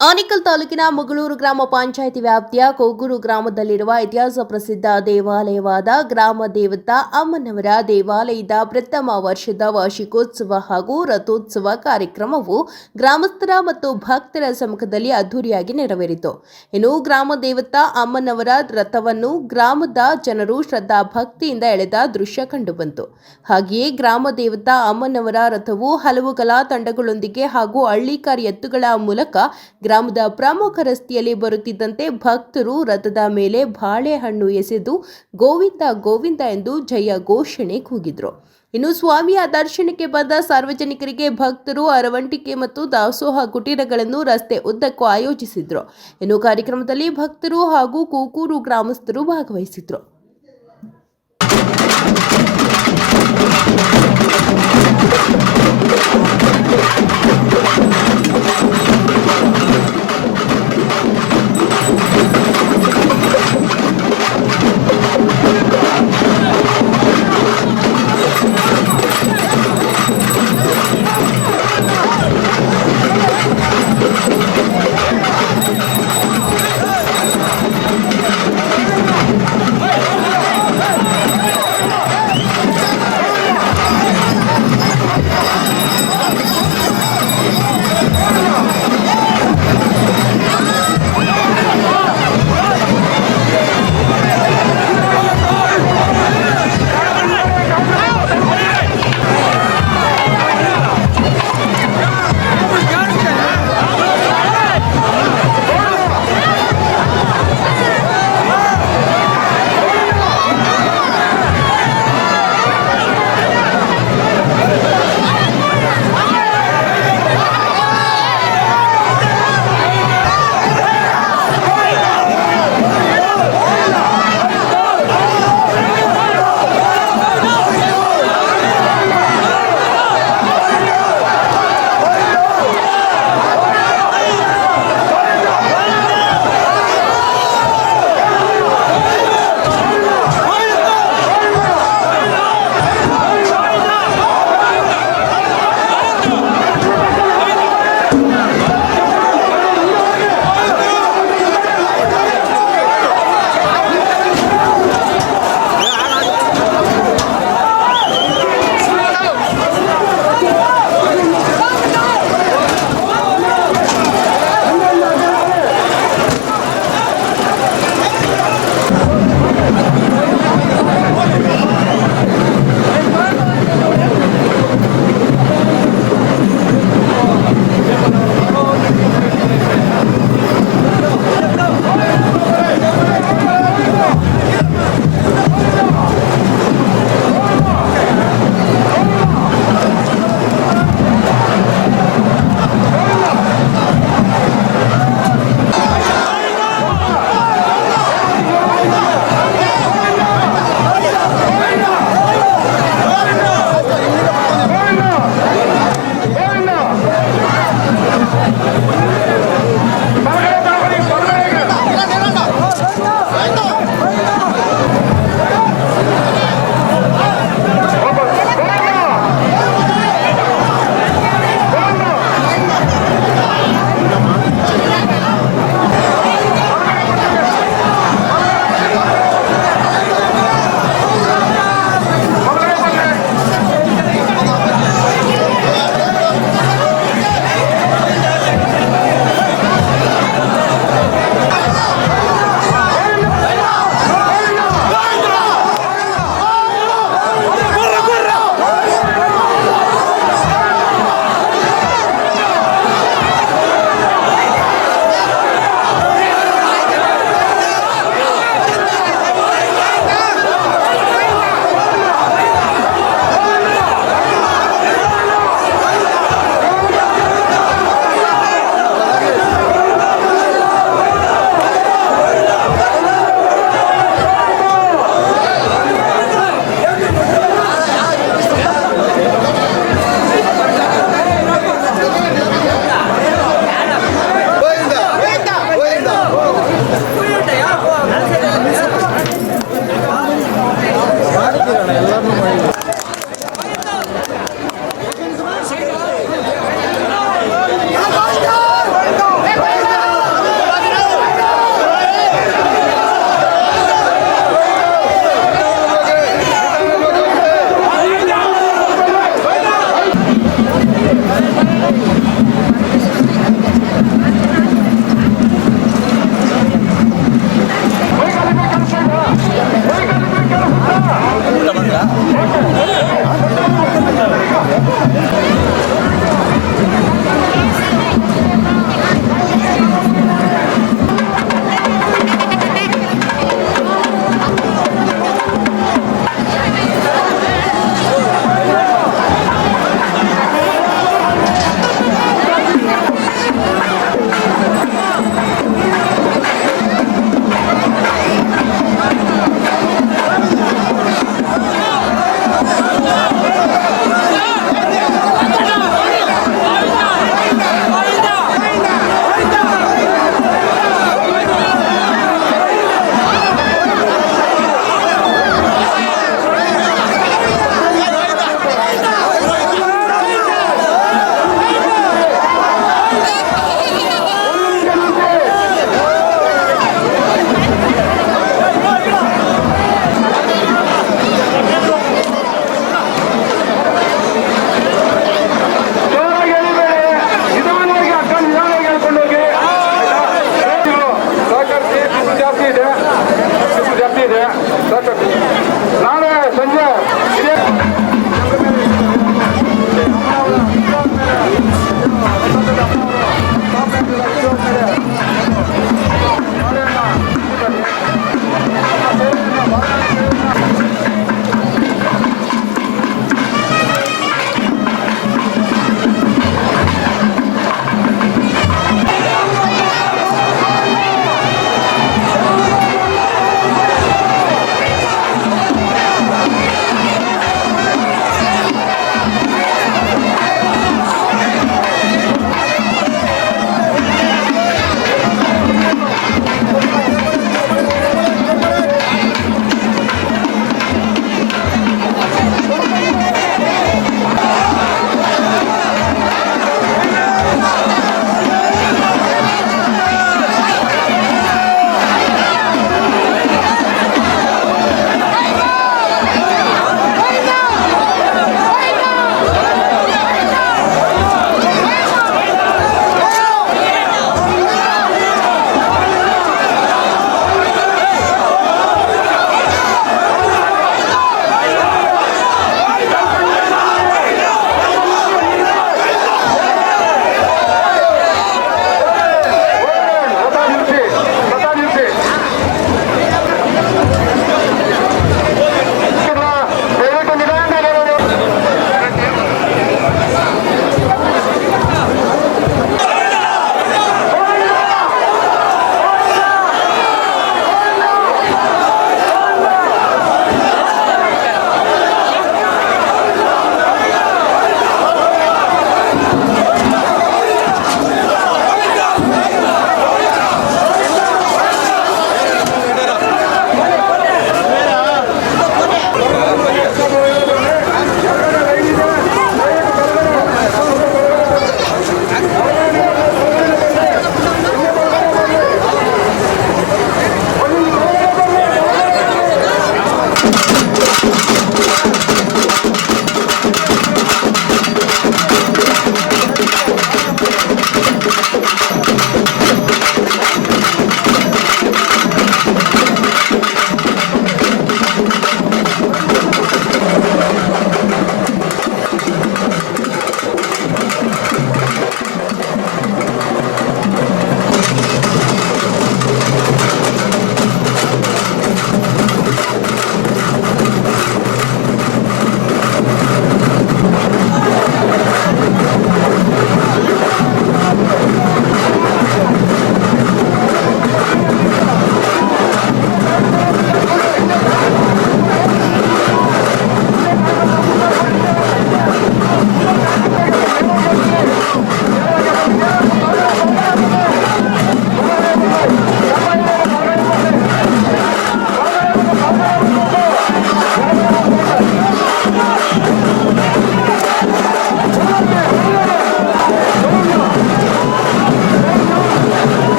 ಆನೇಕಲ್ ತಾಲೂಕಿನ ಮುಗಳೂರು ಗ್ರಾಮ ಪಂಚಾಯಿತಿ ವ್ಯಾಪ್ತಿಯ ಕೋಗೂರು ಗ್ರಾಮದಲ್ಲಿರುವ ಇತಿಹಾಸ ಪ್ರಸಿದ್ಧ ದೇವಾಲಯವಾದ ಗ್ರಾಮ ದೇವತಾ ಅಮ್ಮನವರ ದೇವಾಲಯದ ಪ್ರಥಮ ವರ್ಷದ ವಾರ್ಷಿಕೋತ್ಸವ ಹಾಗೂ ರಥೋತ್ಸವ ಕಾರ್ಯಕ್ರಮವು ಗ್ರಾಮಸ್ಥರ ಮತ್ತು ಭಕ್ತರ ಸಮ್ಮುಖದಲ್ಲಿ ಅದ್ದೂರಿಯಾಗಿ ನೆರವೇರಿತು. ಇನ್ನು ಗ್ರಾಮ ದೇವತಾ ಅಮ್ಮನವರ ರಥವನ್ನು ಗ್ರಾಮದ ಜನರು ಶ್ರದ್ಧಾ ಭಕ್ತಿಯಿಂದ ಎಳೆದ ದೃಶ್ಯ ಕಂಡುಬಂತು. ಹಾಗೆಯೇ ಗ್ರಾಮ ದೇವತಾ ಅಮ್ಮನವರ ರಥವು ಹಲವು ಕಲಾ ತಂಡಗಳೊಂದಿಗೆ ಹಾಗೂ ಹಳ್ಳಿಕಾರ್ ಎತ್ತುಗಳ ಮೂಲಕ ಗ್ರಾಮದ ಪ್ರಮುಖ ರಸ್ತೆಯಲ್ಲಿ ಬರುತ್ತಿದ್ದಂತೆ ಭಕ್ತರು ರಥದ ಮೇಲೆ ಬಾಳೆಹಣ್ಣು ಎಸೆದು ಗೋವಿಂದ ಗೋವಿಂದ ಎಂದು ಜಯ ಘೋಷಣೆ ಕೂಗಿದ್ರು. ಇನ್ನು ಸ್ವಾಮಿಯ ದರ್ಶನಕ್ಕೆ ಬಂದ ಸಾರ್ವಜನಿಕರಿಗೆ ಭಕ್ತರು ಅರವಂಟಿಕೆ ಮತ್ತು ದಾಸೋಹ ಕುಟೀರಗಳನ್ನು ರಸ್ತೆ ಉದ್ದಕ್ಕೂ ಆಯೋಜಿಸಿದ್ರು. ಇನ್ನು ಕಾರ್ಯಕ್ರಮದಲ್ಲಿ ಭಕ್ತರು ಹಾಗೂ ಕೋಗೂರು ಗ್ರಾಮಸ್ಥರು ಭಾಗವಹಿಸಿದ್ರು.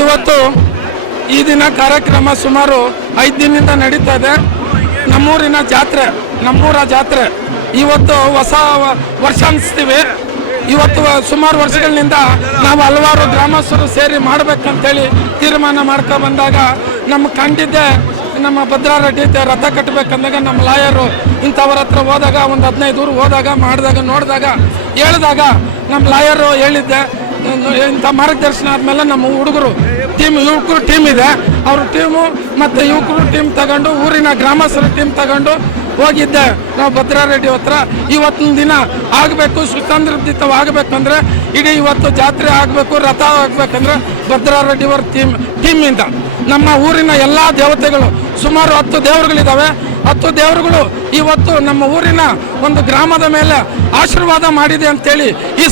ಇವತ್ತು ಈ ದಿನ ಕಾರ್ಯಕ್ರಮ ಸುಮಾರು 5 ದಿನದಿಂದ ನಡೀತಾ ಇದೆ. ನಮ್ಮೂರಿನ ಜಾತ್ರೆ, ನಮ್ಮೂರ ಜಾತ್ರೆ ಇವತ್ತು ಹೊಸ ವರ್ಷ ಅನಿಸ್ತೀವಿ. ಇವತ್ತು ಸುಮಾರು ವರ್ಷಗಳಿಂದ ನಾವು ಹಲವಾರು ಗ್ರಾಮಸ್ಥರು ಸೇರಿ ಮಾಡಬೇಕಂತೇಳಿ ತೀರ್ಮಾನ ಮಾಡ್ಕೊಂಡು ಬಂದಾಗ ನಮ್ಗೆ ಕಂಡಿದ್ದೆ ನಮ್ಮ ಭದ್ರಾರೆಡ್ಡಿ ರಥ ಕಟ್ಟಬೇಕಂದಾಗ ನಮ್ಮ ಲಾಯರು ಇಂಥವ್ರ ಹತ್ರ ಹೋದಾಗ ಒಂದು 15 ಊರು ಹೋದಾಗ ಮಾಡಿದಾಗ ನೋಡಿದಾಗ ಹೇಳಿದಾಗ ನಮ್ಮ ಲಾಯರು ಹೇಳಿದ್ದೆ, ಇಂಥ ಮಾರ್ಗದರ್ಶನ ಆದಮೇಲೆ ನಮ್ಮ ಹುಡುಗರು ಯುವಕರು ಟೀಮ್ ಇದೆ, ಅವ್ರ ಟೀಮು ಮತ್ತು ಯುವಕರು ಟೀಮ್ ತಗೊಂಡು ಊರಿನ ಗ್ರಾಮಸ್ಥರ ಟೀಮ್ ತಗೊಂಡು ಹೋಗಿದ್ದೆ ನಾವು ಭದ್ರಾರೆಡ್ಡಿ ಹತ್ರ. ಇವತ್ತಿನ ದಿನ ಆಗಬೇಕು, ಸುಸಂದರ್ಭಿತವಾಗಬೇಕಂದ್ರೆ ಇಡೀ ಇವತ್ತು ಜಾತ್ರೆ ಆಗಬೇಕು, ರಥ ಆಗಬೇಕಂದ್ರೆ ಭದ್ರಾರೆಡ್ಡಿಯವರ ಟೀಮಿಂದ ನಮ್ಮ ಊರಿನ ಎಲ್ಲ ದೇವತೆಗಳು ಸುಮಾರು 10 ದೇವರುಗಳಿದ್ದಾವೆ. 10 ದೇವರುಗಳು ಇವತ್ತು ನಮ್ಮ ಊರಿನ ಒಂದು ಗ್ರಾಮದ ಮೇಲೆ ಆಶೀರ್ವಾದ ಮಾಡಿದೆ ಅಂತೇಳಿ ಈ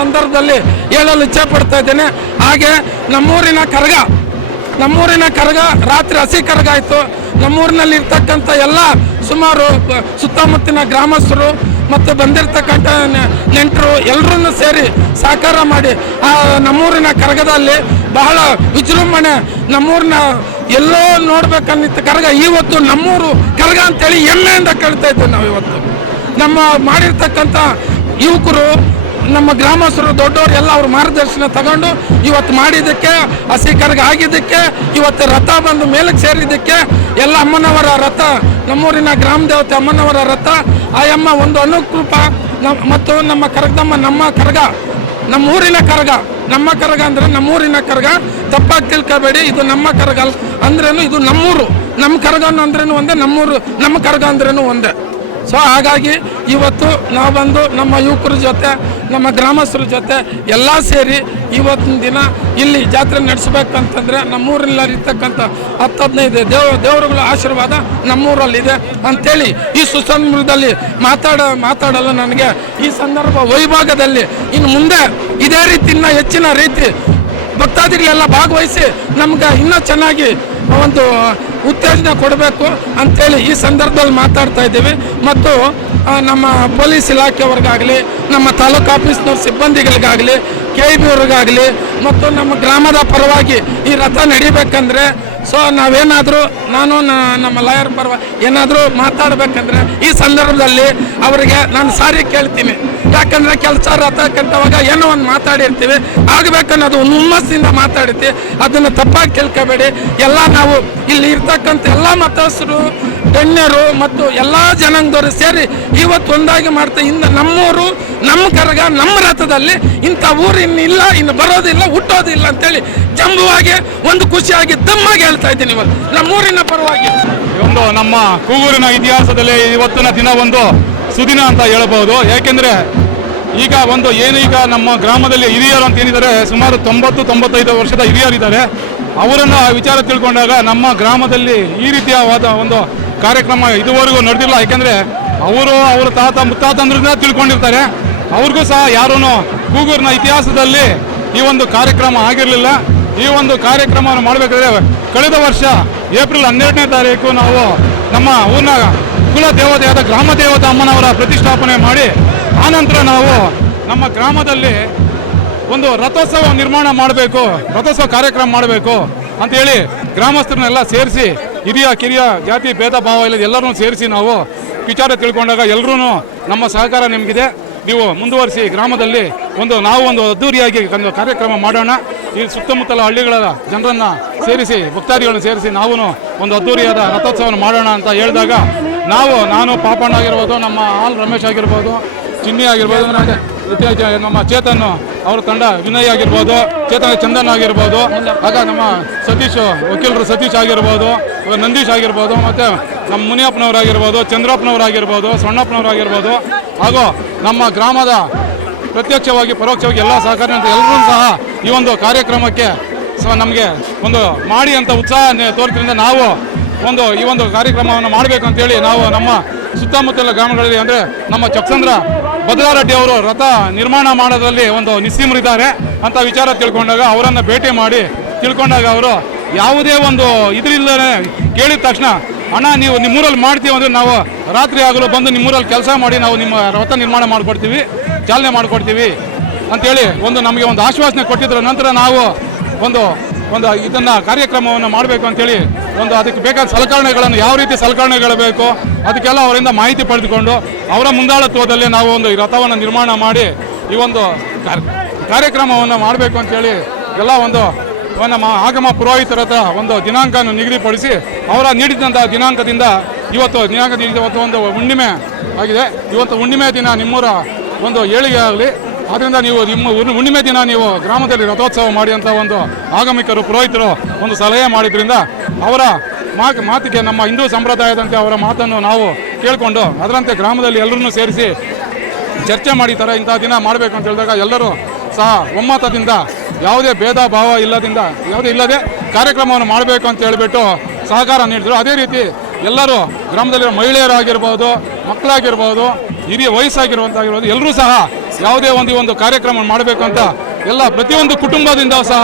ಸಂದರ್ಭದಲ್ಲಿ ಹೇಳಲು ಇಚ್ಛೆ ಪಡ್ತಾ ಇದ್ದೇನೆ. ಹಾಗೆ ನಮ್ಮೂರಿನ ಕರಗ ರಾತ್ರಿ ಹಸಿ ಕರಗ ಆಯಿತು. ನಮ್ಮೂರಿನಲ್ಲಿ ಇರ್ತಕ್ಕಂಥ ಎಲ್ಲ ಸುಮಾರು ಸುತ್ತಮುತ್ತಿನ ಗ್ರಾಮಸ್ಥರು ಮತ್ತು ಬಂದಿರತಕ್ಕಂಥ ನೆಂಟರು ಎಲ್ಲರನ್ನು ಸೇರಿ ಸಹಕಾರ ಮಾಡಿ ಆ ನಮ್ಮೂರಿನ ಕರಗದಲ್ಲಿ ಬಹಳ ವಿಜೃಂಭಣೆ, ನಮ್ಮೂರಿನ ಎಲ್ಲೋ ನೋಡ್ಬೇಕನ್ನಿತ್ತು ಕರಗ ಇವತ್ತು ನಮ್ಮೂರು ಕರಗ ಅಂತೇಳಿ ಹೆಮ್ಮೆಯಿಂದ ಕೇಳ್ತಾ ಇದ್ದೇವೆ ನಾವು. ಇವತ್ತು ನಮ್ಮ ಮಾಡಿರ್ತಕ್ಕಂಥ ಯುವಕರು, ನಮ್ಮ ಗ್ರಾಮಸ್ಥರು, ದೊಡ್ಡವರು ಎಲ್ಲ ಅವ್ರ ಮಾರ್ಗದರ್ಶನ ತಗೊಂಡು ಇವತ್ತು ಮಾಡಿದ್ದಕ್ಕೆ, ಹಸಿ ಕರಗ ಆಗಿದ್ದಕ್ಕೆ, ಇವತ್ತು ರಥ ಬಂದು ಮೇಲಕ್ಕೆ ಸೇರಿದ್ದಕ್ಕೆ ಎಲ್ಲ ಅಮ್ಮನವರ ರಥ, ನಮ್ಮೂರಿನ ಗ್ರಾಮ ದೇವತೆ ಅಮ್ಮನವರ ರಥ, ಆ ಅಮ್ಮ ಒಂದು ಅನುಕೂಪ ಮತ್ತು ನಮ್ಮ ಕರಗದಮ್ಮ, ನಮ್ಮೂರಿನ ಕರಗ ಅಂದರೆ ನಮ್ಮೂರಿನ ಕರಗ, ತಪ್ಪಾಗಿ ತಿಳ್ಕೋಬೇಡಿ. ಇದು ನಮ್ಮ ಕರಗ ಅಂದ್ರೇನು, ಇದು ನಮ್ಮೂರು, ನಮ್ಮ ಕರಗ ಅಂದ್ರೇನು ಒಂದೇ, ನಮ್ಮೂರು ನಮ್ಮ ಕರಗ ಅಂದ್ರೇನು ಒಂದೇ. ಸೊ ಹಾಗಾಗಿ ಇವತ್ತು ನಾವು ಬಂದು ನಮ್ಮ ಯುವಕರ ಜೊತೆ, ನಮ್ಮ ಗ್ರಾಮಸ್ಥರ ಜೊತೆ ಎಲ್ಲ ಸೇರಿ ಇವತ್ತಿನ ದಿನ ಇಲ್ಲಿ ಜಾತ್ರೆ ನಡೆಸಬೇಕಂತಂದರೆ ನಮ್ಮೂರಲ್ಲಿರ್ತಕ್ಕಂಥ 10-15 ದೇವರುಗಳ ಆಶೀರ್ವಾದ ನಮ್ಮೂರಲ್ಲಿದೆ ಅಂಥೇಳಿ ಈ ಸುಸಂದರ್ಭದಲ್ಲಿ ಮಾತಾಡಲು ನನಗೆ ಈ ಸಂದರ್ಭ ವೈಭಾಗದಲ್ಲಿ ಇನ್ನು ಮುಂದೆ ಇದೇ ರೀತಿ ಇನ್ನೂ ಹೆಚ್ಚಿನ ರೀತಿ ಭಕ್ತಾದಿಗಳೆಲ್ಲ ಭಾಗವಹಿಸಿ ನಮ್ಗೆ ಇನ್ನೂ ಚೆನ್ನಾಗಿ ಒಂದು ಉತ್ತೇಜನ ಕೊಡಬೇಕು ಅಂಥೇಳಿ ಈ ಸಂದರ್ಭದಲ್ಲಿ ಮಾತಾಡ್ತಾ ಇದ್ದೀವಿ. ಮತ್ತು ನಮ್ಮ ಪೊಲೀಸ್ ಇಲಾಖೆಯವ್ರಿಗಾಗಲಿ, ನಮ್ಮ ತಾಲೂಕು ಆಫೀಸ್ನವ್ರ ಸಿಬ್ಬಂದಿಗಳಿಗಾಗಲಿ, KIB ಅವ್ರಿಗಾಗಲಿ ಮತ್ತು ನಮ್ಮ ಗ್ರಾಮದ ಪರವಾಗಿ ಈ ರಥ ನಡಿಬೇಕಂದ್ರೆ ಸೊ ನಾವೇನಾದರೂ ನಮ್ಮ ಲಾಯರ್ ಪರವಾಗಿ ಏನಾದರೂ ಮಾತಾಡಬೇಕಂದ್ರೆ ಈ ಸಂದರ್ಭದಲ್ಲಿ ಅವರಿಗೆ ನಾನು ಸಾರಿ ಕೇಳ್ತೀನಿ. ಯಾಕಂದರೆ ಕೆಲಸ ರಥ ಕಟ್ಟುವಾಗ ಏನೋ ಒಂದು ಮಾತಾಡಿರ್ತೀವಿ, ಆಗಬೇಕನ್ನೋದು ಹುಮ್ಮಸ್ಸಿಂದ ಮಾತಾಡ್ತೀವಿ, ಅದನ್ನು ತಪ್ಪಾಗಿ ಕೇಳ್ಕೋಬೇಡಿ. ಎಲ್ಲ ನಾವು ಇಲ್ಲಿ ಇರ್ತಕ್ಕಂಥ ಎಲ್ಲ ಮತಸ್ಥರು, ಗಣ್ಯರು ಮತ್ತು ಎಲ್ಲ ಜನಾಂಗದವರು ಸೇರಿ ಇವತ್ತು ಒಂದಾಗಿ ಮಾಡ್ತಾ ನಮ್ಮೂರು, ನಮ್ಮ ಕರಗ, ನಮ್ಮ ರಥದಲ್ಲಿ ಇಂಥ ಊರು ಇನ್ನಿಲ್ಲ, ಇನ್ನು ಬರೋದಿಲ್ಲ, ಹುಟ್ಟೋದಿಲ್ಲ ಅಂತೇಳಿ ಜಂಬುವಾಗಿ ಒಂದು ಖುಷಿಯಾಗಿ ದಮ್ಮಾಗಿ ಹೇಳ್ತಾ ಇದ್ದೀನಿ ಇವತ್ತು ನಮ್ಮೂರಿನ ಪರವಾಗಿ. ಒಂದು ನಮ್ಮ ಕೂಗೂರಿನ ಇತಿಹಾಸದಲ್ಲಿ ಇವತ್ತಿನ ದಿನ ಒಂದು ಸುದಿನ ಅಂತ ಹೇಳಬಹುದು. ಯಾಕೆಂದರೆ ಈಗ ನಮ್ಮ ಗ್ರಾಮದಲ್ಲಿ ಹಿರಿಯರು ಅಂತ ಏನಿದ್ದಾರೆ, ಸುಮಾರು 90-95 ವರ್ಷದ ಹಿರಿಯರಿದ್ದಾರೆ. ಅವರನ್ನು ವಿಚಾರ ತಿಳ್ಕೊಂಡಾಗ ನಮ್ಮ ಗ್ರಾಮದಲ್ಲಿ ಈ ರೀತಿಯಾದ ಒಂದು ಕಾರ್ಯಕ್ರಮ ಇದುವರೆಗೂ ನಡೆದಿಲ್ಲ. ಯಾಕೆಂದರೆ ಅವರ ತಾತ ಮುತ್ತಾತಂದ್ರಿಂದ ತಿಳ್ಕೊಂಡಿರ್ತಾರೆ. ಅವ್ರಿಗೂ ಸಹ ಯಾರೂ ಕೂಗೂರಿನ ಇತಿಹಾಸದಲ್ಲಿ ಈ ಒಂದು ಕಾರ್ಯಕ್ರಮ ಆಗಿರಲಿಲ್ಲ. ಈ ಒಂದು ಕಾರ್ಯಕ್ರಮವನ್ನು ಮಾಡಬೇಕಾದ್ರೆ ಕಳೆದ ವರ್ಷ ಏಪ್ರಿಲ್ 12ನೇ ತಾರೀಕು ನಾವು ನಮ್ಮ ಊರಿನ ಕುಲ ದೇವತೆಯಾದ ಗ್ರಾಮ ದೇವತಾ ಅಮ್ಮನವರ ಪ್ರತಿಷ್ಠಾಪನೆ ಮಾಡಿ ಆನಂತರ ನಾವು ನಮ್ಮ ಗ್ರಾಮದಲ್ಲಿ ಒಂದು ರಥೋತ್ಸವ ನಿರ್ಮಾಣ ಮಾಡಬೇಕು, ರಥೋತ್ಸವ ಕಾರ್ಯಕ್ರಮ ಮಾಡಬೇಕು ಅಂತೇಳಿ ಗ್ರಾಮಸ್ಥರನ್ನೆಲ್ಲ ಸೇರಿಸಿ ಹಿರಿಯ ಕಿರಿಯ ಜಾತಿ ಭೇದ ಭಾವ ಇಲ್ಲ ಎಲ್ಲರನ್ನೂ ಸೇರಿಸಿ ನಾವು ವಿಚಾರ ತಿಳ್ಕೊಂಡಾಗ ಎಲ್ಲರೂ ನಮ್ಮ ಸಹಕಾರ ನಿಮಗಿದೆ, ನೀವು ಮುಂದುವರಿಸಿ ಗ್ರಾಮದಲ್ಲಿ ನಾವು ಒಂದು ಅದ್ದೂರಿಯಾಗಿ ಒಂದು ಕಾರ್ಯಕ್ರಮ ಮಾಡೋಣ. ಈ ಸುತ್ತಮುತ್ತಲ ಹಳ್ಳಿಗಳ ಜನರನ್ನು ಸೇರಿಸಿ, ಭಕ್ತಾದಿಗಳನ್ನು ಸೇರಿಸಿ ನಾವು ಒಂದು ಅದ್ದೂರಿಯಾದ ರಥೋತ್ಸವವನ್ನು ಮಾಡೋಣ ಅಂತ ಹೇಳಿದಾಗ ನಾನು ಪಾಪಣ್ಣ ಆಗಿರ್ಬೋದು, ನಮ್ಮ ಆಲ್ ರಮೇಶ್ ಆಗಿರ್ಬೋದು, ಚಿನ್ನಿ ಆಗಿರ್ಬೋದು, ನಮ್ಮ ಚೇತನ್ ಅವರ ತಂಡ ವಿನಯ್ ಆಗಿರ್ಬೋದು, ಚಂದನ್ ಆಗಿರ್ಬೋದು, ಆಗ ನಮ್ಮ ಸತೀಶ್ ವಕೀಲರು ಸತೀಶ್ ಆಗಿರ್ಬೋದು, ನಂದೀಶ್ ಆಗಿರ್ಬೋದು, ಮತ್ತು ನಮ್ಮ ಮುನಿಯಪ್ಪನವರಾಗಿರ್ಬೋದು, ಚಂದ್ರಪ್ಪನವರಾಗಿರ್ಬೋದು, ಸಣ್ಣಪ್ಪನವರಾಗಿರ್ಬೋದು, ಹಾಗೂ ನಮ್ಮ ಗ್ರಾಮದ ಪ್ರತ್ಯಕ್ಷವಾಗಿ ಪರೋಕ್ಷವಾಗಿ ಎಲ್ಲ ಸಹಕಾರ ಅಂತ ಎಲ್ಲರೂ ಸಹ ಈ ಒಂದು ಕಾರ್ಯಕ್ರಮಕ್ಕೆ ನಮಗೆ ಒಂದು ಮಾಡಿ ಅಂತ ಉತ್ಸಾಹ ತೋರಿದ್ರಿಂದ ನಾವು ಈ ಒಂದು ಕಾರ್ಯಕ್ರಮವನ್ನು ಮಾಡಬೇಕು ಅಂತೇಳಿ ನಾವು ನಮ್ಮ ಸುತ್ತಮುತ್ತಲ ಗ್ರಾಮಗಳಲ್ಲಿ ಅಂದರೆ ನಮ್ಮ ಚೊಕ್ಕಸಂದ್ರ ಭದ್ರಾರೆಡ್ಡಿ ಅವರು ರಥ ನಿರ್ಮಾಣ ಮಾಡೋದ್ರಲ್ಲಿ ಒಂದು ನಿಸ್ಸೀಮರಿದ್ದಾರೆ ಅಂತ ವಿಚಾರ ತಿಳ್ಕೊಂಡಾಗ ಅವರನ್ನು ಭೇಟಿ ಮಾಡಿ ತಿಳ್ಕೊಂಡಾಗ ಅವರು ಯಾವುದೇ ಒಂದು ಇದರಿಲ್ಲದೆ ಕೇಳಿದ ತಕ್ಷಣ ಅಣ್ಣ ನೀವು ನಿಮ್ಮೂರಲ್ಲಿ ಮಾಡ್ತೀವಿ ಅಂದರೆ ನಾವು ರಾತ್ರಿ ಆಗಲು ಬಂದು ನಿಮ್ಮೂರಲ್ಲಿ ಕೆಲಸ ಮಾಡಿ ನಾವು ನಿಮ್ಮ ರಥ ನಿರ್ಮಾಣ ಮಾಡಿಕೊಡ್ತೀವಿ, ಚಾಲನೆ ಮಾಡಿಕೊಡ್ತೀವಿ ಅಂತೇಳಿ ನಮಗೆ ಒಂದು ಆಶ್ವಾಸನೆ ಕೊಟ್ಟಿದ್ರ ನಂತರ ನಾವು ಒಂದು ಇದನ್ನು ಕಾರ್ಯಕ್ರಮವನ್ನು ಮಾಡಬೇಕು ಅಂತೇಳಿ ಅದಕ್ಕೆ ಬೇಕಾದ ಸಲಕರಣೆಗಳನ್ನು ಯಾವ ರೀತಿ ಸಲಕರಣೆಗಳು ಬೇಕು ಅದಕ್ಕೆಲ್ಲ ಅವರಿಂದ ಮಾಹಿತಿ ಪಡೆದುಕೊಂಡು ಅವರ ಮುಂದಾಳತ್ವದಲ್ಲಿ ನಾವು ಈ ರಥವನ್ನು ನಿರ್ಮಾಣ ಮಾಡಿ ಈ ಕಾರ್ಯಕ್ರಮವನ್ನು ಮಾಡಬೇಕು ಅಂತೇಳಿ ಎಲ್ಲ ನಮ್ಮ ಆಗಮ ಪುರೋಹಿತರ ದಿನಾಂಕವನ್ನು ನಿಗದಿಪಡಿಸಿ ಅವರ ನೀಡಿದಂಥ ದಿನಾಂಕದಿಂದ ಇವತ್ತು ಒಂದು ಹುಣ್ಣಿಮೆ ಆಗಿದೆ. ಇವತ್ತು ಹುಣ್ಣಿಮೆ ದಿನ ನಿಮ್ಮೂರ ಏಳಿಗೆ ಆಗಲಿ. ಆದ್ದರಿಂದ ನೀವು ನಿಮ್ಮ ಹುಣ್ಣಿಮೆ ದಿನ ನೀವು ಗ್ರಾಮದಲ್ಲಿ ರಥೋತ್ಸವ ಮಾಡಿ ಅಂತ ಆಗಮಿಕರು ಪುರೋಹಿತರು ಸಲಹೆ ಮಾಡಿದ್ರಿಂದ ಅವರ ಮಾತಿಗೆ ನಮ್ಮ ಹಿಂದೂ ಸಂಪ್ರದಾಯದಂತೆ ಅವರ ಮಾತನ್ನು ನಾವು ಕೇಳಿಕೊಂಡು ಅದರಂತೆ ಗ್ರಾಮದಲ್ಲಿ ಎಲ್ಲರನ್ನೂ ಸೇರಿಸಿ ಚರ್ಚೆ ಮಾಡಿ ಈ ಥರ ಇಂಥ ದಿನ ಮಾಡಬೇಕು ಅಂತ ಹೇಳಿದಾಗ ಎಲ್ಲರೂ ಸಹ ಒಮ್ಮತದಿಂದ ಯಾವುದೇ ಭೇದ ಭಾವ ಇಲ್ಲದೆ ಕಾರ್ಯಕ್ರಮವನ್ನು ಮಾಡಬೇಕು ಅಂತ ಹೇಳಿಬಿಟ್ಟು ಸಹಕಾರ ನೀಡಿದರು. ಅದೇ ರೀತಿ ಎಲ್ಲರೂ ಗ್ರಾಮದಲ್ಲಿರೋ ಮಹಿಳೆಯರಾಗಿರ್ಬೋದು, ಮಕ್ಕಳಾಗಿರ್ಬೋದು, ಹಿರಿಯ ವಯಸ್ಸಾಗಿರುವಂತಾಗಿರ್ಬೋದು ಎಲ್ಲರೂ ಸಹ ಯಾವುದೇ ಒಂದು ಕಾರ್ಯಕ್ರಮ ಮಾಡಬೇಕು ಅಂತ ಪ್ರತಿಯೊಂದು ಕುಟುಂಬದಿಂದ ಸಹ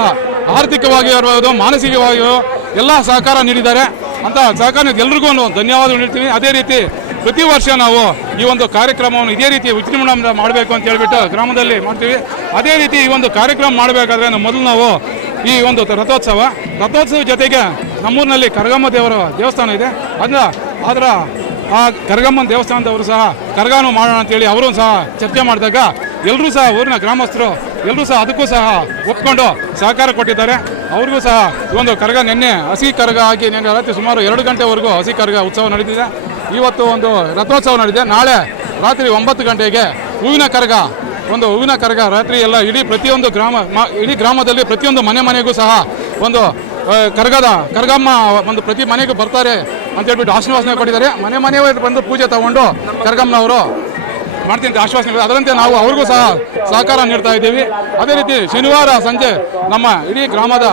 ಆರ್ಥಿಕವಾಗಿ ಇರ್ಬೋದು, ಮಾನಸಿಕವಾಗಿಯೂ ಎಲ್ಲ ಸಹಕಾರ ನೀಡಿದ್ದಾರೆ ಅಂತ ಸಹಕಾರ ಎಲ್ರಿಗೂ ಧನ್ಯವಾದಗಳು ನೀಡ್ತೀನಿ. ಅದೇ ರೀತಿ ಪ್ರತಿ ವರ್ಷ ನಾವು ಈ ಕಾರ್ಯಕ್ರಮವನ್ನು ಇದೇ ರೀತಿ ವಿಜೃಂಭಣೆಯಿಂದ ಮಾಡಬೇಕು ಅಂತ ಹೇಳ್ಬಿಟ್ಟು ಗ್ರಾಮದಲ್ಲಿ ಮಾಡ್ತೀವಿ. ಅದೇ ರೀತಿ ಈ ಕಾರ್ಯಕ್ರಮ ಮಾಡಬೇಕಾದ್ರೆ ಮೊದಲು ನಾವು ಈ ರಥೋತ್ಸವ ಜೊತೆಗೆ ನಮ್ಮೂರಿನಲ್ಲಿ ಕರಗಮ್ಮ ದೇವರ ದೇವಸ್ಥಾನ ಇದೆ. ಅದರ ಆ ಕರಗಮ್ಮನ ದೇವಸ್ಥಾನದವರು ಸಹ ಕರಗಾನು ಮಾಡೋಣ ಅಂತೇಳಿ ಅವರು ಸಹ ಚರ್ಚೆ ಮಾಡಿದಾಗ ಎಲ್ಲರೂ ಸಹ ಊರಿನ ಗ್ರಾಮಸ್ಥರು ಎಲ್ಲರೂ ಸಹ ಅದಕ್ಕೂ ಸಹ ಒಪ್ಕೊಂಡು ಸಹಕಾರ ಕೊಟ್ಟಿದ್ದಾರೆ. ಅವ್ರಿಗೂ ಸಹ ಕರಗ ನಿನ್ನೆ ಹಸಿ ಕರಗ ಆಗಿ ನಿನ್ನೆ ರಾತ್ರಿ ಸುಮಾರು 2 ಗಂಟೆವರೆಗೂ ಹಸಿ ಕರಗ ಉತ್ಸವ ನಡೀತಿದೆ. ಇವತ್ತು ರಥೋತ್ಸವ ನಡೆದಿದೆ. ನಾಳೆ ರಾತ್ರಿ 9 ಗಂಟೆಗೆ ಹೂವಿನ ಕರಗ ರಾತ್ರಿ ಎಲ್ಲ ಇಡೀ ಗ್ರಾಮದಲ್ಲಿ ಪ್ರತಿಯೊಂದು ಮನೆಗೂ ಸಹ ಕರಗಮ್ಮ ಪ್ರತಿ ಮನೆಗೂ ಬರ್ತಾರೆ ಅಂತ ಹೇಳ್ಬಿಟ್ಟು ಆಶ್ವಾಸನೆ ಕೊಟ್ಟಿದ್ದಾರೆ. ಮನೆ ಬಂದು ಪೂಜೆ ತಗೊಂಡು ಕರಗಮ್ಮನವರು ಮಾಡ್ತೀನಿ ಆಶ್ವಾಸನೆ. ಅದರಂತೆ ನಾವು ಅವ್ರಿಗೂ ಸಹ ಸಹಕಾರ ನೀಡ್ತಾ ಇದ್ದೀವಿ. ಅದೇ ರೀತಿ ಶನಿವಾರ ಸಂಜೆ ನಮ್ಮ ಇಡೀ ಗ್ರಾಮದ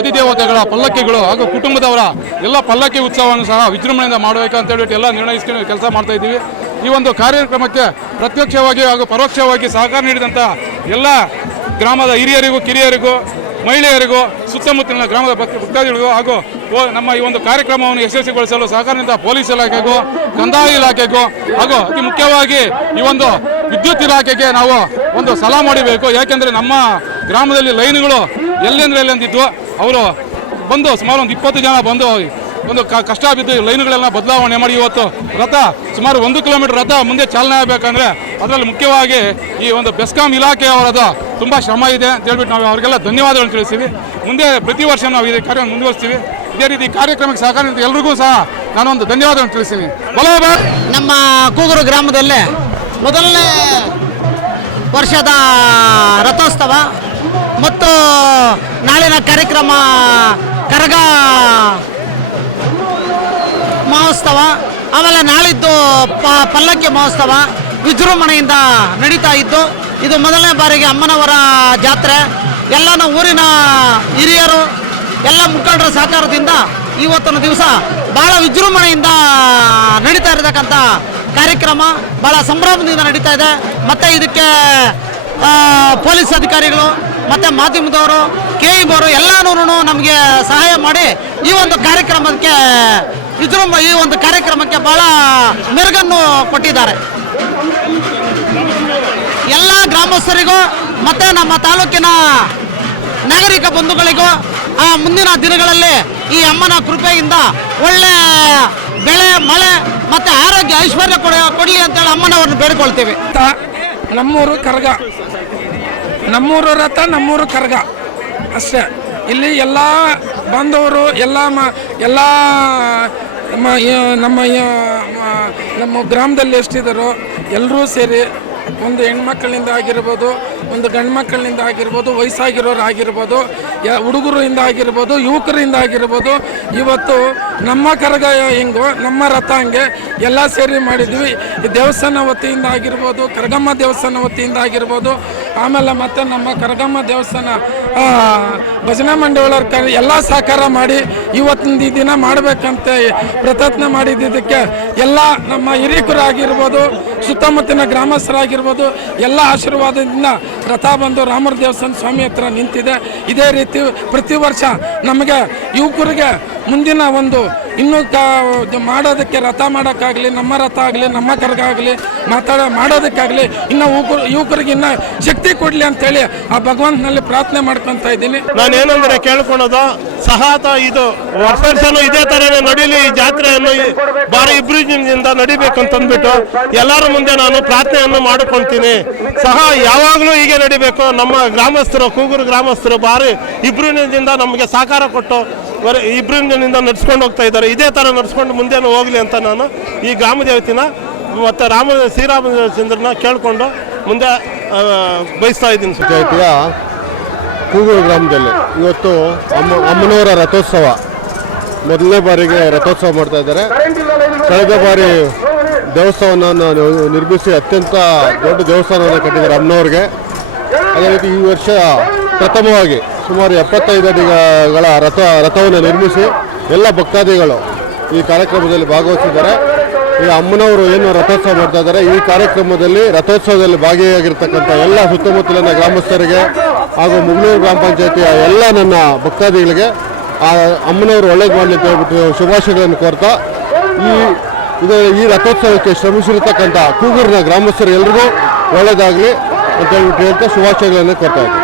ಅಧಿದೇವತೆಗಳ ಪಲ್ಲಕ್ಕಿಗಳು ಹಾಗೂ ಕುಟುಂಬದವರ ಎಲ್ಲ ಪಲ್ಲಕ್ಕಿ ಉತ್ಸವವನ್ನು ಸಹ ವಿಜೃಂಭಣೆಯಿಂದ ಮಾಡಬೇಕು ಅಂತ ಹೇಳ್ಬಿಟ್ಟು ಎಲ್ಲ ನಿರ್ಣಯಿಸ್ಕೊಂಡು ಕೆಲಸ ಮಾಡ್ತಾ ಇದ್ದೀವಿ. ಈ ಕಾರ್ಯಕ್ರಮಕ್ಕೆ ಪ್ರತ್ಯಕ್ಷವಾಗಿ ಹಾಗೂ ಪರೋಕ್ಷವಾಗಿ ಸಹಕಾರ ನೀಡಿದಂಥ ಎಲ್ಲ ಗ್ರಾಮದ ಹಿರಿಯರಿಗೂ, ಕಿರಿಯರಿಗೂ, ಮಹಿಳೆಯರಿಗೂ, ಸುತ್ತಮುತ್ತಲಿನ ಗ್ರಾಮದ ಭಕ್ತಾದಿಗಳಿಗೂ ಹಾಗೂ ನಮ್ಮ ಈ ಕಾರ್ಯಕ್ರಮವನ್ನು ಯಶಸ್ವಿಗೊಳಿಸಲು ಸಹಕಾರದಿಂದ ಪೊಲೀಸ್ ಇಲಾಖೆಗೂ, ಕಂದಾಯ ಇಲಾಖೆಗೂ ಹಾಗೂ ಅತಿ ಮುಖ್ಯವಾಗಿ ಈ ವಿದ್ಯುತ್ ಇಲಾಖೆಗೆ ನಾವು ಸಲಹೆ ಮಾಡಬೇಕು. ಯಾಕೆಂದರೆ ನಮ್ಮ ಗ್ರಾಮದಲ್ಲಿ ಲೈನ್ಗಳು ಎಲ್ಲೆಂದಿದ್ವು. ಅವರು ಬಂದು ಸುಮಾರು 20 ಜನ ಬಂದು ಕಷ್ಟ ಬಿದ್ದು ಲೈನ್ಗಳೆಲ್ಲ ಬದಲಾವಣೆ ಮಾಡಿ ಇವತ್ತು ರಥ ಸುಮಾರು 1 ಕಿಲೋಮೀಟರ್ ರಥ ಮುಂದೆ ಚಾಲನೆ ಆಗಬೇಕಂದ್ರೆ ಅದರಲ್ಲಿ ಮುಖ್ಯವಾಗಿ ಈ ಬೆಸ್ಕಾಂ ಇಲಾಖೆಯವರದ ತುಂಬ ಶ್ರಮ ಇದೆ ಅಂತ ಹೇಳ್ಬಿಟ್ಟು ನಾವು ಅವರಿಗೆಲ್ಲ ಧನ್ಯವಾದಗಳನ್ನು ತಿಳಿಸ್ತೀವಿ. ಮುಂದೆ ಪ್ರತಿ ವರ್ಷ ನಾವು ಈ ಕಾರ್ಯಕ್ರಮ ಮುಂದುವರಿಸ್ತೀವಿ. ಇದೇ ರೀತಿ ಕಾರ್ಯಕ್ರಮಕ್ಕೆ ಸಹಕಾರ ಎಲ್ರಿಗೂ ಸಹ ನಾನೊಂದು ಧನ್ಯವಾದಗಳನ್ನು ತಿಳಿಸ್ತೀನಿ. ನಮ್ಮ ಕೂಗೂರು ಗ್ರಾಮದಲ್ಲೇ ಮೊದಲನೇ ವರ್ಷದ ರಥೋತ್ಸವ ಮತ್ತು ನಾಳಿನ ಕಾರ್ಯಕ್ರಮ ಕರಗ ಮಹೋತ್ಸವ, ಆಮೇಲೆ ನಾಳಿದ್ದು ಪಲ್ಲಕ್ಕಿ ಮಹೋತ್ಸವ ವಿಜೃಂಭಣೆಯಿಂದ ನಡೀತಾ ಇದ್ದು ಇದು ಮೊದಲನೇ ಬಾರಿಗೆ ಅಮ್ಮನವರ ಜಾತ್ರೆ. ಎಲ್ಲನೂ ಊರಿನ ಹಿರಿಯರು ಎಲ್ಲ ಮುಖಂಡರ ಸಹಕಾರದಿಂದ ಇವತ್ತಿನ ದಿವಸ ಭಾಳ ವಿಜೃಂಭಣೆಯಿಂದ ನಡೀತಾ ಇರತಕ್ಕಂಥ ಕಾರ್ಯಕ್ರಮ ಭಾಳ ಸಂಭ್ರಮದಿಂದ ನಡೀತಾ ಇದೆ. ಮತ್ತು ಇದಕ್ಕೆ ಪೊಲೀಸ್ ಅಧಿಕಾರಿಗಳು ಮತ್ತು ಮಾಧ್ಯಮದವರು, KEBವರು ಎಲ್ಲನೂ ನಮಗೆ ಸಹಾಯ ಮಾಡಿ ಈ ಕಾರ್ಯಕ್ರಮಕ್ಕೆ ಈ ಕಾರ್ಯಕ್ರಮಕ್ಕೆ ಭಾಳ ಮೆರುಗನ್ನು ಕೊಟ್ಟಿದ್ದಾರೆ. ಎಲ್ಲ ಗ್ರಾಮಸ್ಥರಿಗೂ ಮತ್ತು ನಮ್ಮ ತಾಲೂಕಿನ ನಾಗರಿಕ ಬಂಧುಗಳಿಗೂ ಮುಂದಿನ ದಿನಗಳಲ್ಲಿ ಈ ಅಮ್ಮನ ಕೃಪೆಯಿಂದ ಒಳ್ಳೆ ಬೆಳೆ, ಮಳೆ ಮತ್ತು ಆರೋಗ್ಯ, ಐಶ್ವರ್ಯ ಕೊಡಲಿ ಅಂತೇಳಿ ಅಮ್ಮನವ್ರನ್ನ ಬೇಡಿಕೊಳ್ತೀವಿ. ನಮ್ಮೂರು ಕರಗ, ನಮ್ಮೂರು ರಥ, ನಮ್ಮೂರು ಕರಗ ಅಷ್ಟೇ. ಇಲ್ಲಿ ಎಲ್ಲ ಬಾಂಧವರು ಎಲ್ಲ ನಮ್ಮ ಗ್ರಾಮದಲ್ಲಿ ಎಷ್ಟಿದ್ದಾರೋ ಎಲ್ಲರೂ ಸೇರಿ ಹೆಣ್ಮಕ್ಳಿಂದ ಆಗಿರ್ಬೋದು, ಒಂದು ಗಂಡು ಮಕ್ಕಳಿಂದ ಆಗಿರ್ಬೋದು, ವಯಸ್ಸಾಗಿರೋರು ಆಗಿರ್ಬೋದು, ಹುಡುಗರಿಂದ ಆಗಿರ್ಬೋದು, ಯುವಕರಿಂದ ಆಗಿರ್ಬೋದು, ಇವತ್ತು ನಮ್ಮ ಕರಗ ಹೆಂಗೋ ನಮ್ಮ ರಥ ಹಂಗೆ ಎಲ್ಲ ಸೇರಿ ಮಾಡಿದ್ವಿ. ಈ ದೇವಸ್ಥಾನ ವತಿಯಿಂದ ಆಗಿರ್ಬೋದು, ಕರಗಮ್ಮ ದೇವಸ್ಥಾನ ವತಿಯಿಂದ ಆಗಿರ್ಬೋದು, ಆಮೇಲೆ ಮತ್ತು ನಮ್ಮ ಕರಗಮ್ಮ ದೇವಸ್ಥಾನ ಭಜನಾ ಮಂಡಳಿಯವ್ರ ಎಲ್ಲ ಸಹಕಾರ ಮಾಡಿ ಇವತ್ತಿನ ಈ ದಿನ ಮಾಡಬೇಕಂತ ಪ್ರಯತ್ನ ಮಾಡಿದ್ದಕ್ಕೆ ಎಲ್ಲ ನಮ್ಮ ಹಿರಿಯರಾಗಿರ್ಬೋದು, ಸುತ್ತಮುತ್ತಲಿನ ಗ್ರಾಮಸ್ಥರಾಗಿರ್ಬೋದು ಎಲ್ಲ ಆಶೀರ್ವಾದದಿಂದ ರಥ ಬಂದು ರಾಮರ ದೇವಸ್ಥಾನ ಸ್ವಾಮಿ ಹತ್ರ ನಿಂತಿದೆ. ಇದೇ ರೀತಿ ಪ್ರತಿ ವರ್ಷ ನಮಗೆ ಯುವಕರಿಗೆ ಮುಂದಿನ ಒಂದು ಇನ್ನೂ ಮಾಡೋದಕ್ಕೆ ರಥ ಮಾಡೋಕ್ಕಾಗಲಿ, ನಮ್ಮ ರಥ ಆಗಲಿ, ನಮ್ಮ ಕರಗ ಆಗಲಿ ಮಾಡೋದಕ್ಕಾಗಲಿ ಇನ್ನೂ ಯುವಕರಿಗೆ ಇನ್ನೂ ಶಕ್ತಿ ಕೊಡಲಿ ಅಂತೇಳಿ ಆ ಭಗವಂತನಲ್ಲಿ ಪ್ರಾರ್ಥನೆ ಮಾಡ್ಕೊತಾ ಇದ್ದೀನಿ. ನಾನೇನಂದ್ರೆ ಕೇಳ್ಕೊಳೋದು ಸಹಾತ ಇದು ವರ್ಷನೂ ಇದೇ ಥರನೇ ನಡೀಲಿ, ಈ ಜಾತ್ರೆಯನ್ನು ಭಾರಿ ಇಬ್ರಿಜಿನಿಂದ ನಡಿಬೇಕು ಅಂತಂದ್ಬಿಟ್ಟು ಎಲ್ಲರ ಮುಂದೆ ನಾನು ಪ್ರಾರ್ಥನೆಯನ್ನು ಮಾಡಿಕೊಳ್ತೀನಿ. ಸಹ ಯಾವಾಗಲೂ ಹೀಗೆ ನಡಿಬೇಕು. ನಮ್ಮ ಗ್ರಾಮಸ್ಥರು, ಕೂಗೂರು ಗ್ರಾಮಸ್ಥರು ಭಾರಿ ಇಬ್ರಿಜಿನಿಂದ ನಮಗೆ ಸಹಕಾರ ಕೊಟ್ಟು ಇಬ್ರಿಜಿನಿಂದ ನಡ್ಸ್ಕೊಂಡು ಹೋಗ್ತಾ ಇದ್ದಾರೆ. ಇದೇ ಥರ ನಡ್ಸ್ಕೊಂಡು ಮುಂದೆನೂ ಹೋಗಲಿ ಅಂತ ನಾನು ಈ ಗ್ರಾಮ ದೇವತಿನ ಮತ್ತು ಶ್ರೀರಾಮಚಂದ್ರನ ಕೇಳಿಕೊಂಡು ಮುಂದೆ ಬಯಸ್ತಾ ಇದ್ದೀನಿ. ಪಂಚಾಯಿತಿಯ ಕೂಗೂರು ಗ್ರಾಮದಲ್ಲಿ ಇವತ್ತು ಅಮ್ಮನವರ ರಥೋತ್ಸವ ಮೊದಲನೇ ಬಾರಿಗೆ ರಥೋತ್ಸವ ಮಾಡ್ತಾ ಇದ್ದಾರೆ. ಕಳೆದ ಬಾರಿ ದೇವಸ್ಥಾನವನ್ನು ನಿರ್ಮಿಸಿ ಅತ್ಯಂತ ದೊಡ್ಡ ದೇವಸ್ಥಾನವನ್ನು ಕಟ್ಟಿದ್ದಾರೆ ಅಮ್ಮನವ್ರಿಗೆ. ಅದೇ ರೀತಿ ಈ ವರ್ಷ ಪ್ರಥಮವಾಗಿ ಸುಮಾರು 75 ಅಡಿಗಳ ರಥವನ್ನು ನಿರ್ಮಿಸಿ ಎಲ್ಲ ಭಕ್ತಾದಿಗಳು ಈ ಕಾರ್ಯಕ್ರಮದಲ್ಲಿ ಭಾಗವಹಿಸಿದ್ದಾರೆ. ಈ ಅಮ್ಮನವರು ಏನು ರಥೋತ್ಸವ ಮಾಡ್ತಾ ಇದ್ದಾರೆ, ಈ ಕಾರ್ಯಕ್ರಮದಲ್ಲಿ ರಥೋತ್ಸವದಲ್ಲಿ ಭಾಗಿಯಾಗಿರ್ತಕ್ಕಂಥ ಎಲ್ಲ ಸುತ್ತಮುತ್ತಲಿನ ಗ್ರಾಮಸ್ಥರಿಗೆ ಹಾಗೂ ಮುಗ್ಳೂರು ಗ್ರಾಮ ಪಂಚಾಯತಿಯ ಎಲ್ಲ ನನ್ನ ಭಕ್ತಾದಿಗಳಿಗೆ ಆ ಅಮ್ಮನವರು ಒಳ್ಳೇದು ಮಾಡಲಿ ಅಂತ ಹೇಳ್ಬಿಟ್ಟು ಶುಭಾಶಯಗಳನ್ನು ಕೋರ್ತಾ ಈ ರಥೋತ್ಸವಕ್ಕೆ ಶ್ರಮಿಸಿರ್ತಕ್ಕಂಥ ಕೂಗೂರಿನ ಗ್ರಾಮಸ್ಥರು ಎಲ್ರಿಗೂ ಒಳ್ಳೇದಾಗಲಿ ಅಂತ ಹೇಳ್ಬಿಟ್ಟು ಹೇಳ್ತಾ ಶುಭಾಶಯಗಳನ್ನು ಕೋರ್ತಾ ಇದ್ದೀನಿ.